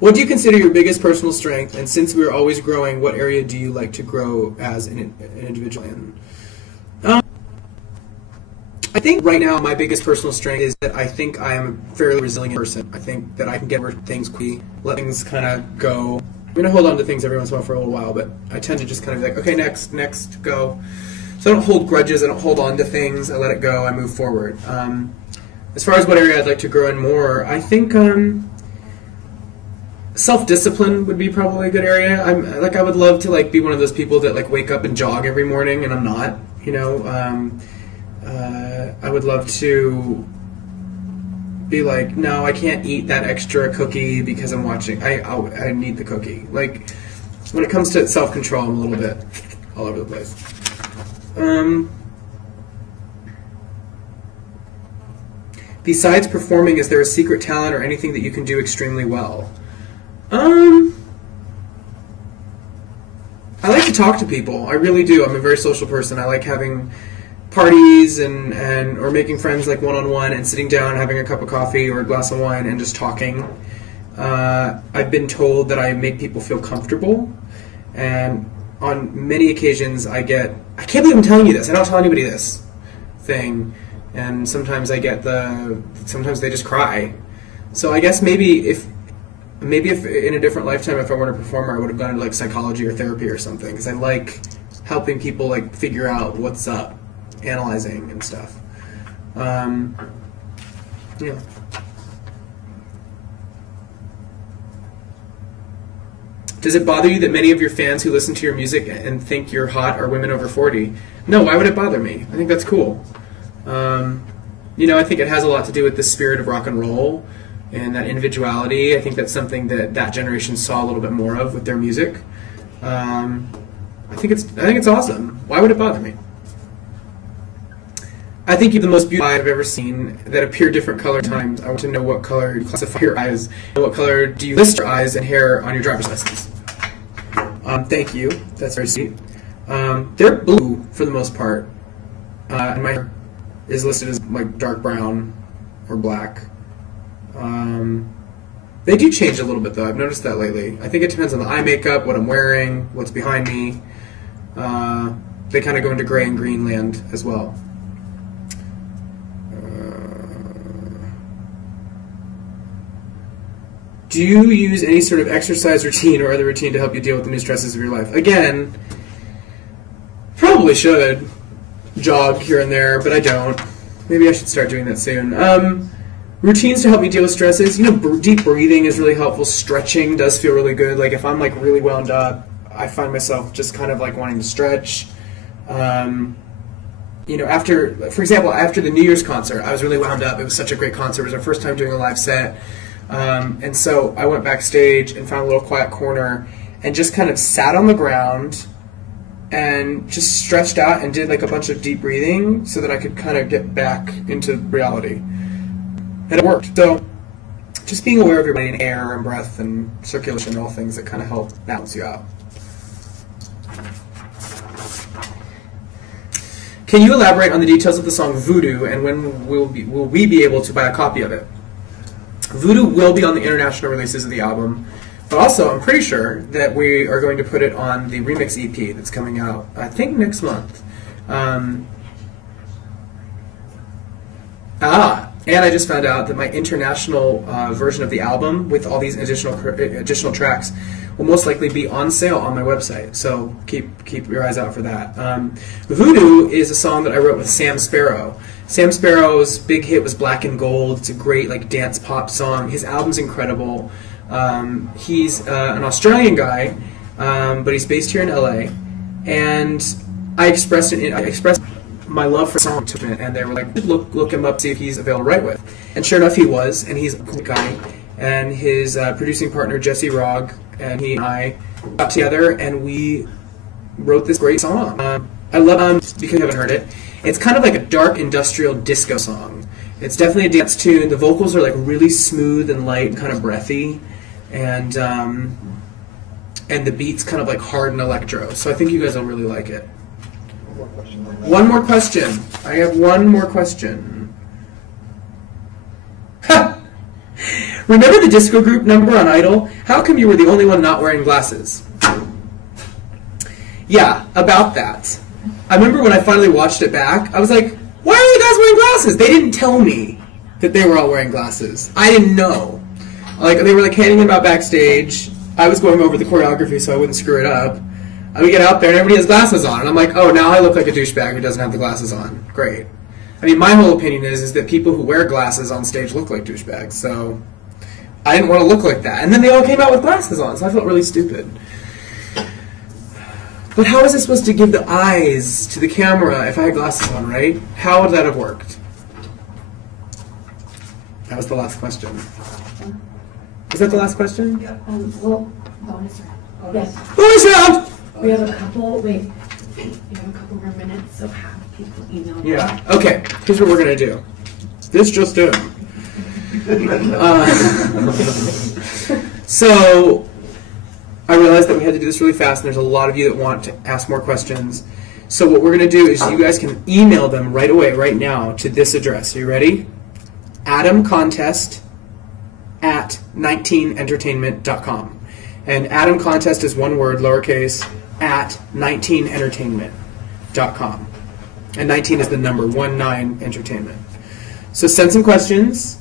What do you consider your biggest personal strength? And since we're always growing, what area do you like to grow as an individual in? I think right now my biggest personal strength is that I think I am a fairly resilient person. I think that I can get over things quickly, let things kind of go. I'm going to hold on to things every once in a while for a little while, but I tend to just kind of be like, okay, next, go. So I don't hold grudges, I don't hold on to things, I let it go, I move forward. As far as what area I'd like to grow in more, I think self-discipline would be probably a good area. I would love to be one of those people that wake up and jog every morning, and I'm not, you know. I would love to be like, no, I can't eat that extra cookie because I'm watching. I need the cookie. Like, when it comes to self-control, I'm a little bit all over the place. Besides performing, is there a secret talent or anything that you can do extremely well? I like to talk to people. I really do. I'm a very social person. I like having parties or making friends one-on-one and sitting down, having a cup of coffee or a glass of wine and just talking. I've been told that I make people feel comfortable, and on many occasions I can't believe I'm telling you this, I don't tell anybody this thing, and sometimes sometimes they just cry. So I guess maybe if in a different lifetime, if I weren't a performer, I would have gone into psychology or therapy or something, because I like helping people figure out what's up, analyzing and stuff. Yeah. Does it bother you that many of your fans who listen to your music and think you're hot are women over 40? No, why would it bother me? I think that's cool. You know, I think it has a lot to do with the spirit of rock and roll and that individuality. I think that's something that generation saw a little bit more of with their music. I think it's awesome. Why would it bother me? I think you're the most beautiful I've ever seen that appear different color times. I want to know what color you classify your eyes. What color do you list your eyes and hair on your driver's license? Thank you. That's very sweet. They're blue for the most part. And my hair is listed as dark brown or black. They do change a little bit though. I've noticed that lately. I think it depends on the eye makeup, what I'm wearing, what's behind me. They kind of go into gray and green land as well. Do you use any sort of exercise routine or other routine to help you deal with the new stresses of your life? Again, probably should jog here and there, but I don't. Maybe I should start doing that soon. Routines to help me deal with stresses. You know, deep breathing is really helpful. Stretching does feel really good. If I'm really wound up, I find myself just kind of wanting to stretch. You know, for example, after the New Year's concert, I was really wound up. It was such a great concert. It was our first time doing a live set. And so I went backstage and found a little quiet corner and just kind of sat on the ground and just stretched out and did a bunch of deep breathing so that I could kind of get back into reality. And it worked. So just being aware of your body and air and breath and circulation and all things that kind of help balance you out. Can you elaborate on the details of the song Voodoo and when will we be able to buy a copy of it? Voodoo will be on the international releases of the album, but also I'm pretty sure that we are going to put it on the remix EP that's coming out, I think, next month. And I just found out that my international version of the album with all these additional tracks will most likely be on sale on my website, so keep your eyes out for that. Voodoo is a song that I wrote with Sam Sparrow. Sam Sparrow's big hit was Black and Gold. It's a great dance pop song. His album's incredible. He's an Australian guy, but he's based here in LA, and I expressed my love for the song to him, and they were like, look him up, see if he's available to write with. And sure enough, he was, and he's a cool guy. And his producing partner, Jesse Rogg, and he and I got together, and we wrote this great song. I love because you haven't heard it. It's kind of like a dark industrial disco song. It's definitely a dance tune. The vocals are really smooth and light and kind of breathy, and the beat's kind of hard and electro. So I think you guys will really like it. One more question. I have one more question. Ha! Remember the disco group number on Idol? How come you were the only one not wearing glasses? Yeah, about that. I remember when I finally watched it back, I was like, why are you guys wearing glasses? They didn't tell me that they were all wearing glasses. I didn't know. Like, they were like handing them out backstage. I was going over the choreography so I wouldn't screw it up. And we get out there and everybody has glasses on. And I'm like, oh, now I look like a douchebag who doesn't have the glasses on. Great. I mean, my whole opinion is that people who wear glasses on stage look like douchebags. So I didn't want to look like that. And then they all came out with glasses on, so I felt really stupid. But how is it supposed to give the eyes to the camera if I had glasses on, right? How would that have worked? That was the last question. Is that the last question? Well, bonus round. Yes. Bonus round! We have a couple, wait, we have a couple more minutes, so have people email. Yeah, okay, here's what we're going to do. This just in. So, I realized that we had to do this really fast, and there's a lot of you that want to ask more questions. So what we're going to do is you guys can email them right away, right now, to this address. Are you ready? adamcontest@19entertainment.com. And Adam Contest is one word, lowercase, at 19entertainment.com. And 19 is the number, 19 entertainment. So send some questions.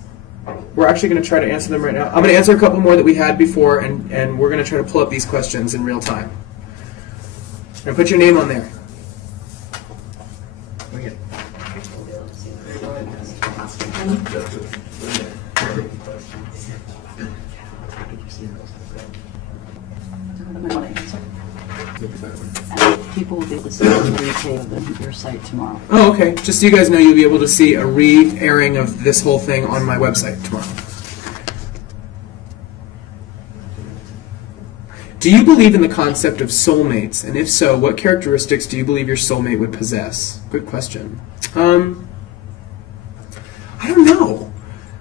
We're actually going to try to answer them right now. I'm going to answer a couple more that we had before, and we're going to try to pull up these questions in real time. And put your name on there. Okay. People will be able to see the replay of your site tomorrow. Oh, okay. Just so you guys know, you'll be able to see a re-airing of this whole thing on my website tomorrow. Do you believe in the concept of soulmates? And if so, what characteristics do you believe your soulmate would possess? Good question. I don't know.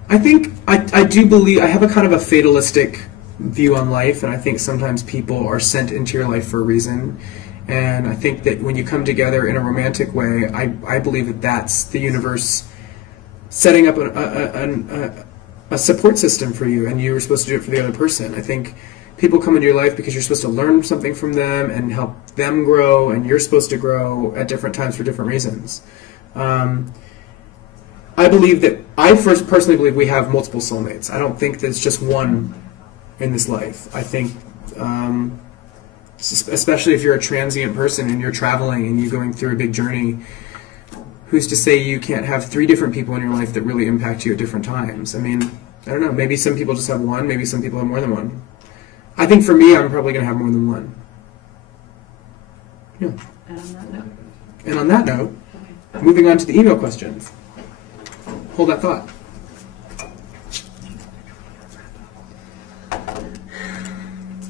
I think I do believe, I have a kind of a fatalistic view on life, and I think sometimes people are sent into your life for a reason. And I think that when you come together in a romantic way, I believe that that's the universe setting up a support system for you, and you were supposed to do it for the other person. I think people come into your life because you're supposed to learn something from them and help them grow, and you're supposed to grow at different times for different reasons. I believe that, I personally believe we have multiple soulmates. I don't think there's just one in this life. I think, especially if you're a transient person and you're traveling and you're going through a big journey, who's to say you can't have 3 different people in your life that really impact you at different times? I mean, I don't know, maybe some people just have one, maybe some people have more than one. I think for me, I'm probably going to have more than one. Yeah. And on that note, moving on to the email questions. Hold that thought.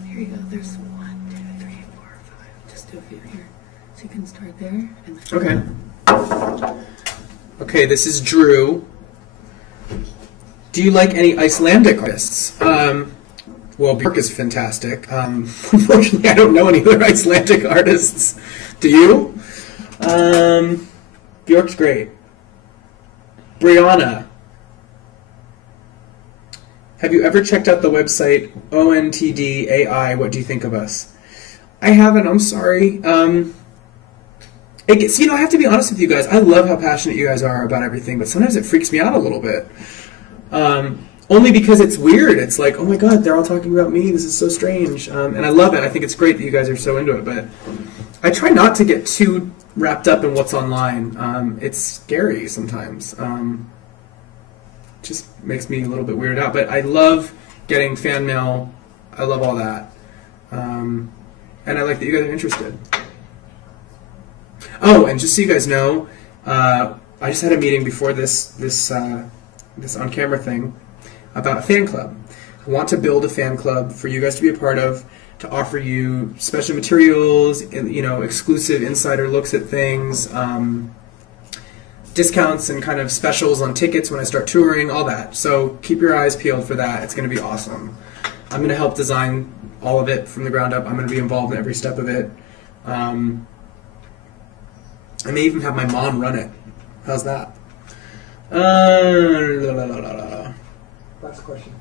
Here you go. There's 1, 2, 3, 4, 5. Just do a few here. So you can start there. And Okay. Okay, this is Drew. Do you like any Icelandic artists? Well, Björk is fantastic. Unfortunately, I don't know any other Icelandic artists. Do you? Björk's great. Brianna. Have you ever checked out the website ONTDAI? What do you think of us? I haven't. I'm sorry. It gets, I have to be honest with you guys. I love how passionate you guys are about everything, but sometimes it freaks me out a little bit. Only because it's weird. It's like, oh my god, they're all talking about me. This is so strange. And I love it. I think it's great that you guys are so into it. But I try not to get too wrapped up in what's online. It's scary sometimes. Just makes me a little bit weirded out. But I love getting fan mail. I love all that. And I like that you guys are interested. Oh, and just so you guys know, I just had a meeting before this on-camera thing about a fan club. I want to build a fan club for you guys to be a part of, to offer you special materials, exclusive insider looks at things, discounts and kind of specials on tickets when I start touring, all that. So keep your eyes peeled for that. It's going to be awesome. I'm going to help design all of it from the ground up. I'm going to be involved in every step of it. I may even have my mom run it. How's that? Last question.